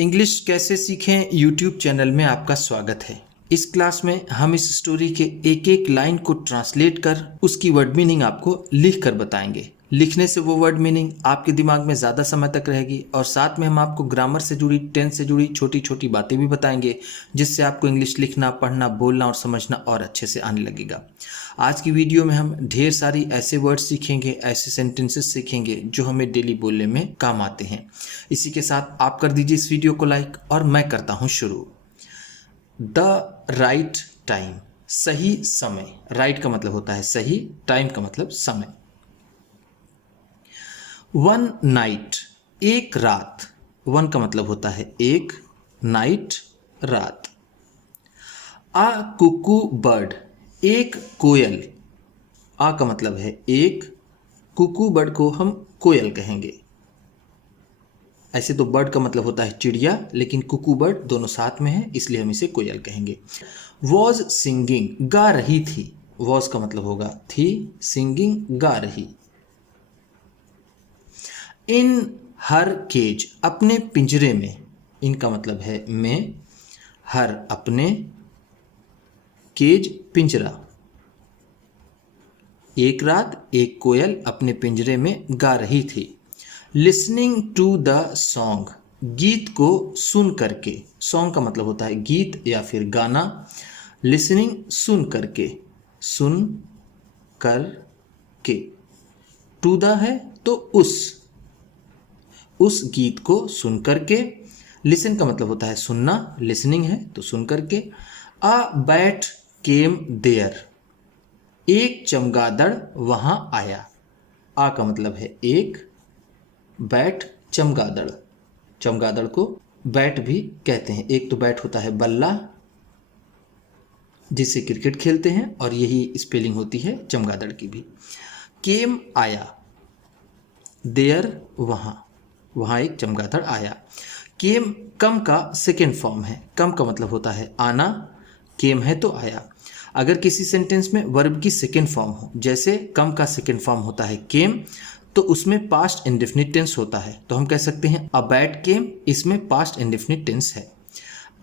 English कैसे सीखें YouTube channel में आपका स्वागत है। इस क्लास में हम इस स्टोरी के एक एक लाइन को ट्रांसलेट कर उसकी वर्ड मीनिंग आपको लिख कर बताएंगे। लिखने से वो वर्ड मीनिंग आपके दिमाग में ज़्यादा समय तक रहेगी और साथ में हम आपको ग्रामर से जुड़ी, टेंस से जुड़ी छोटी छोटी बातें भी बताएंगे, जिससे आपको इंग्लिश लिखना, पढ़ना, बोलना और समझना और अच्छे से आने लगेगा। आज की वीडियो में हम ढेर सारी ऐसे वर्ड सीखेंगे, ऐसे सेंटेंसेस सीखेंगे जो हमें डेली बोलने में काम आते हैं। इसी के साथ आप कर दीजिए इस वीडियो को लाइक और मैं करता हूँ शुरू। द राइट टाइम, सही समय। राइट का मतलब होता है सही, टाइम का मतलब समय। वन नाइट, एक रात। वन का मतलब होता है एक, नाइट रात। आ कुकू बर्ड, एक कोयल। आ का मतलब है एक, कुकू बर्ड को हम कोयल कहेंगे। ऐसे तो बर्ड का मतलब होता है चिड़िया, लेकिन कुकू बर्ड दोनों साथ में है, इसलिए हम इसे कोयल कहेंगे। वॉज सिंगिंग, गा रही थी। वॉज का मतलब होगा थी, सिंगिंग गा रही। इन हर केज, अपने पिंजरे में। इनका मतलब है में, हर अपने, केज पिंजरा। एक रात एक कोयल अपने पिंजरे में गा रही थी। लिसनिंग टू द सॉन्ग, गीत को सुन करके। सॉन्ग का मतलब होता है गीत या फिर गाना। लिसनिंग सुन करके, सुन कर के। टू द है तो उस गीत को सुन करके। लिसन का मतलब होता है सुनना, लिसनिंग है तो सुन करके। अ बैट केम देयर, एक चमगादड़ वहां आया। आ का मतलब है एक, बैट चमगादड़। चमगादड़ को बैट भी कहते हैं। एक तो बैट होता है बल्ला, जिससे क्रिकेट खेलते हैं, और यही स्पेलिंग होती है चमगादड़ की भी। केम आया, देयर वहां एक चमगादड़ आया। केम कम का सेकेंड फॉर्म है। कम का मतलब होता है आना, केम है तो आया। अगर किसी सेंटेंस में वर्ब की सेकेंड फॉर्म हो, जैसे कम का सेकेंड फॉर्म होता है केम, तो उसमें पास्ट इंडेफिनिट टेंस होता है, तो हम कह सकते हैं अ बैट केम, इसमें पास्ट इंडेफिनिट टेंस है।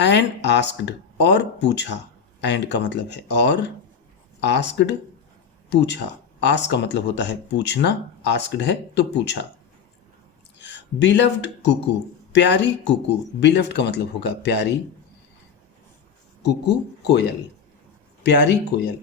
एंड आस्क्ड, और पूछा। एंड का मतलब है और, आस्क्ड पूछा। आस्क का मतलब होता है पूछना, आस्क्ड है तो पूछा। बिलव्ड कुकू, प्यारी कुकू। बिलव्ड का मतलब होगा प्यारी, कुकू कोयल, प्यारी कोयल।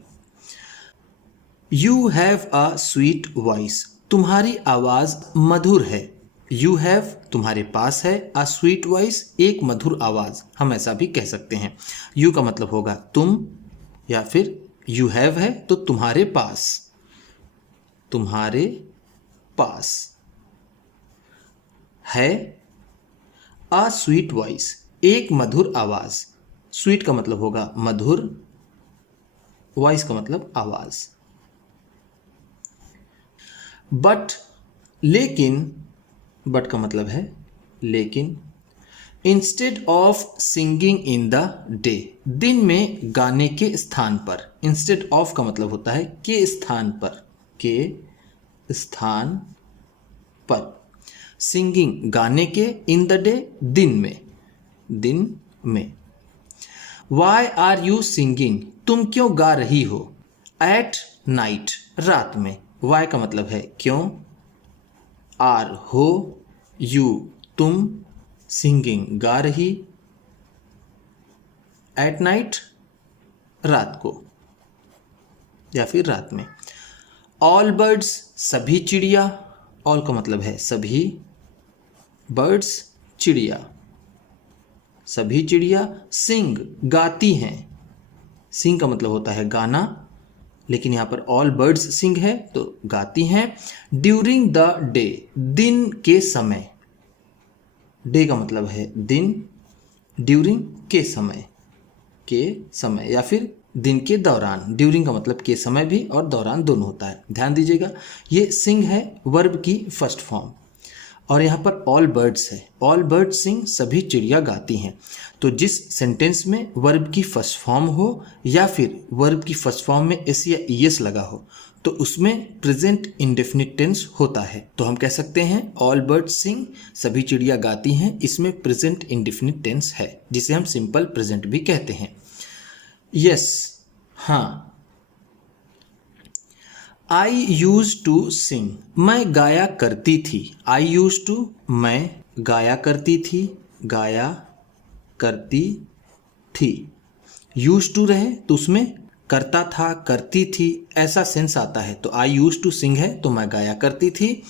You have a sweet voice, तुम्हारी आवाज मधुर है। यू हैव तुम्हारे पास है, अ स्वीट वॉइस एक मधुर आवाज, हम ऐसा भी कह सकते हैं। यू का मतलब होगा तुम, या फिर यू हैव है तो तुम्हारे पास, तुम्हारे पास है। अ स्वीट वॉइस, एक मधुर आवाज। स्वीट का मतलब होगा मधुर, वॉइस का मतलब आवाज। बट लेकिन, बट का मतलब है लेकिन। Instead of singing in the day, दिन में गाने के स्थान पर। इंस्टेड ऑफ का मतलब होता है के स्थान पर, के स्थान पर। सिंगिंग गाने के, इन द डे दिन में, दिन में। वाई आर यू सिंगिंग, तुम क्यों गा रही हो। एट नाइट, रात में। वाई का मतलब है क्यों, आर हो, यू तुम, सिंगिंग गा रही, एट नाइट रात को या फिर रात में। ऑल बर्ड्स, सभी चिड़िया। ऑल का मतलब है सभी, बर्ड्स चिड़िया, सभी चिड़िया। सिंग गाती हैं। सिंग का मतलब होता है गाना, लेकिन यहाँ पर ऑल बर्ड्स सिंग है तो गाती हैं। ड्यूरिंग द डे, दिन के समय। डे का मतलब है दिन, ड्यूरिंग के समय, के समय या फिर दिन के दौरान। ड्यूरिंग का मतलब के समय भी और दौरान दोनों होता है, ध्यान दीजिएगा। ये सिंग है वर्ब की फर्स्ट फॉर्म, और यहाँ पर ऑल बर्ड्स है। ऑल बर्ड सिंग, सभी चिड़िया गाती हैं। तो जिस सेंटेंस में वर्ब की फर्स्ट फॉर्म हो या फिर वर्ब की फर्स्ट फॉर्म में एस या ईएस लगा हो, तो उसमें प्रेजेंट इंडेफिनिट टेंस होता है। तो हम कह सकते हैं ऑल बर्ड्स सिंग, सभी चिड़िया गाती हैं, इसमें प्रेजेंट इंडेफिनिट टेंस है जिसे हम सिंपल प्रेजेंट भी कहते हैं। यस, हाँ। आई यूज टू सिंग, मैं गाया करती थी। आई यूज टू, मैं गाया करती थी, गाया करती थी। यूज टू रहे तो उसमें करता था, करती थी, ऐसा सेंस आता है। तो आई यूज टू सिंग है तो मैं गाया करती थी।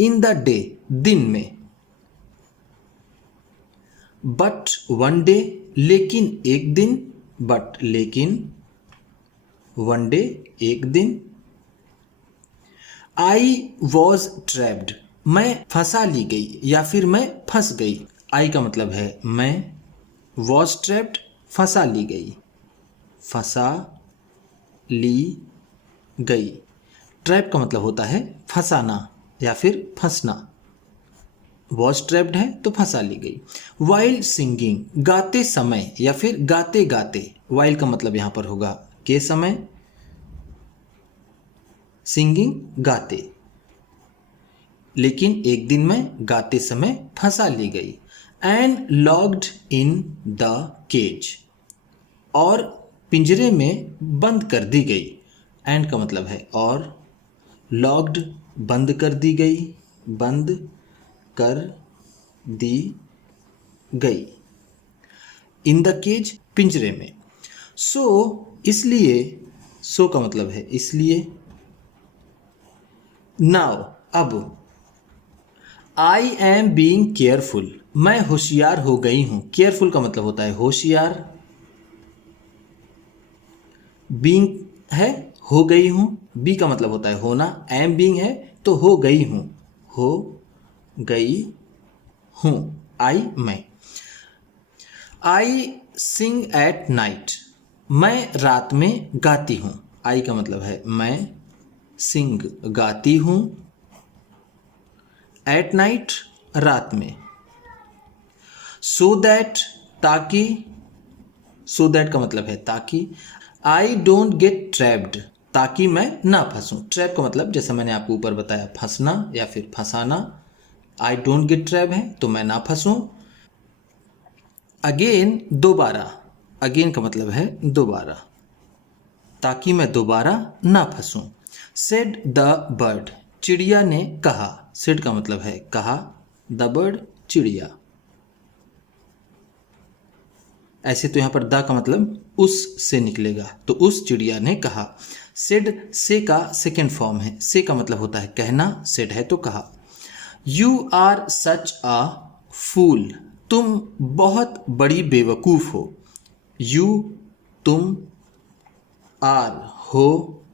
इन द डे, दिन में। बट वन डे, लेकिन एक दिन। बट लेकिन, वन डे एक दिन। आई वॉज ट्रैप्ड, मैं फंसा ली गई या फिर मैं फंस गई। आई का मतलब है मैं, वॉज ट्रैप्ड फंसा ली गई, फंसा ली गई। ट्रैप का मतलब होता है फंसाना या फिर फंसना। वॉज ट्रैप्ड है तो फंसा ली गई। वाइल सिंगिंग, गाते समय या फिर गाते गाते। वाइल का मतलब यहां पर होगा के समय, सिंगिंग गाते। लेकिन एक दिन मैं गाते समय फंसा ली गई। And locked in the cage, और पिंजरे में बंद कर दी गई। एंड का मतलब है और, लॉक्ड बंद कर दी गई, बंद कर दी गई। इन द केज, पिंजरे में। सो, इसलिए, सो का मतलब है इसलिए। नाउ, अब। आई एम बीइंग केयरफुल, मैं होशियार हो गई हूं। केयरफुल का मतलब होता है होशियार। बीइंग है हो गई हूं, बी का मतलब होता है होना। एम बीइंग है तो हो गई हूं, हो गई हूं। आई, मैं। आई सिंग एट नाइट, मैं रात में गाती हूं। आई का मतलब है मैं, सिंग गाती हूं, एट नाइट रात में। सो दैट, ताकि, सो दैट का मतलब है ताकि। आई डोंट गेट ट्रैप्ड, ताकि मैं ना फंसूं। ट्रैप का मतलब जैसे मैंने आपको ऊपर बताया फंसना या फिर फंसाना। आई डोंट गेट ट्रैप है तो मैं ना फंसूं। अगेन, दोबारा। अगेन का मतलब है दोबारा, ताकि मैं दोबारा ना फंसूं। सेड द बर्ड, चिड़िया ने कहा। सेड का मतलब है कहा, द बर्ड चिड़िया। ऐसे तो यहाँ पर द का मतलब उस से निकलेगा, तो उस चिड़िया ने कहा। सेड, से का सेकेंड फॉर्म है। से का मतलब होता है कहना, सेड है तो कहा। यू आर सच अ फूल, तुम बहुत बड़ी बेवकूफ हो। यू, तुम, आर, हो,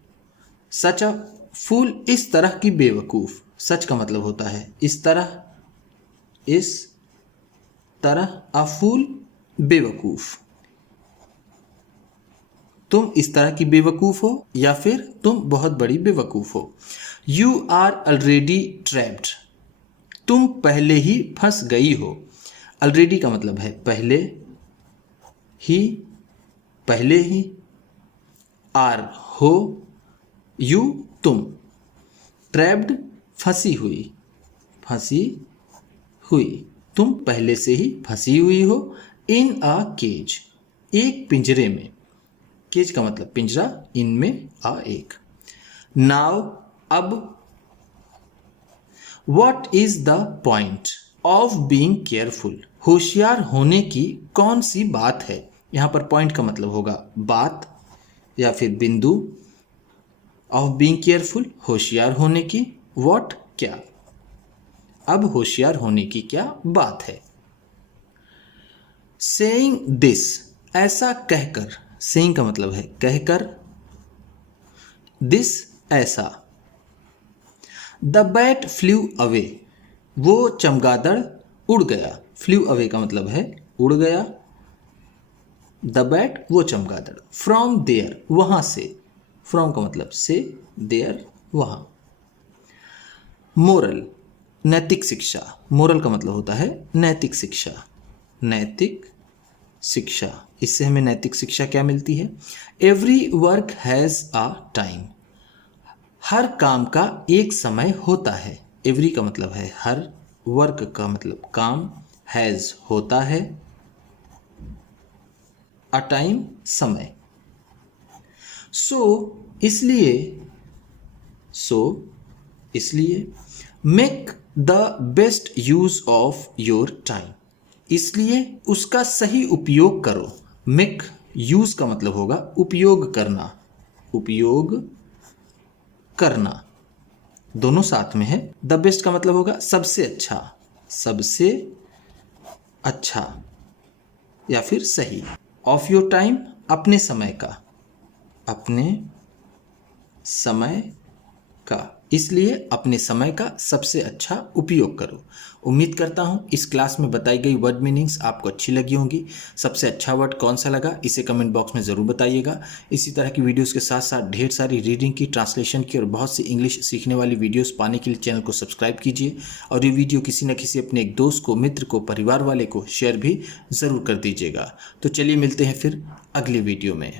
सच अ फूल, इस तरह की बेवकूफ। सच का मतलब होता है इस तरह, इस तरह। अ फूल, बेवकूफ। तुम इस तरह की बेवकूफ हो या फिर तुम बहुत बड़ी बेवकूफ हो। यू आर ऑलरेडी ट्रैप्ड, तुम पहले ही फंस गई हो। ऑलरेडी का मतलब है पहले ही, पहले ही। आर, हो, यू, तुम। ट्रैप्ड, फंसी हुई, फंसी हुई। तुम पहले से ही फंसी हुई हो। इन अ केज, एक पिंजरे में। केज का मतलब पिंजरा, इनमें आ एक। नाउ, अब। What is the point of being careful, होशियार होने की कौन सी बात है। यहां पर पॉइंट का मतलब होगा बात या फिर बिंदु। ऑफ बीइंग केयरफुल, होशियार होने की। व्हाट, क्या। अब होशियार होने की क्या बात है। सेइंग दिस, ऐसा कहकर। सेइंग का मतलब है कहकर, दिस, ऐसा। द बैट फ्लू अवे, वो चमगादड़ उड़ गया। फ्लू अवे का मतलब है उड़ गया। द बैट, वो चमगादड़। फ्रॉम देयर, वहां से। फ्रॉम का मतलब से, देयर, वहां। मोरल, नैतिक शिक्षा। मोरल का मतलब होता है नैतिक शिक्षा, नैतिक शिक्षा। इससे हमें नैतिक शिक्षा क्या मिलती है। Every work has a time, हर काम का एक समय होता है। एवरी का मतलब है हर, वर्क का मतलब काम, हैज़ होता है, अ टाइम समय। इसलिए make the best use of your time, इसलिए उसका सही उपयोग करो। मेक यूज का मतलब होगा उपयोग करना, उपयोग करना दोनों साथ में है। द बेस्ट का मतलब होगा सबसे अच्छा, सबसे अच्छा या फिर सही। ऑफ योर टाइम अपने समय का, अपने समय का, इसलिए अपने समय का सबसे अच्छा उपयोग करो। उम्मीद करता हूँ इस क्लास में बताई गई वर्ड मीनिंग्स आपको अच्छी लगी होंगी। सबसे अच्छा वर्ड कौन सा लगा इसे कमेंट बॉक्स में ज़रूर बताइएगा। इसी तरह की वीडियोस के साथ साथ ढेर सारी रीडिंग की, ट्रांसलेशन की और बहुत सी इंग्लिश सीखने वाली वीडियोस पाने के लिए चैनल को सब्सक्राइब कीजिए और ये वीडियो किसी न किसी अपने एक दोस्त को, मित्र को, परिवार वाले को शेयर भी ज़रूर कर दीजिएगा। तो चलिए मिलते हैं फिर अगली वीडियो में।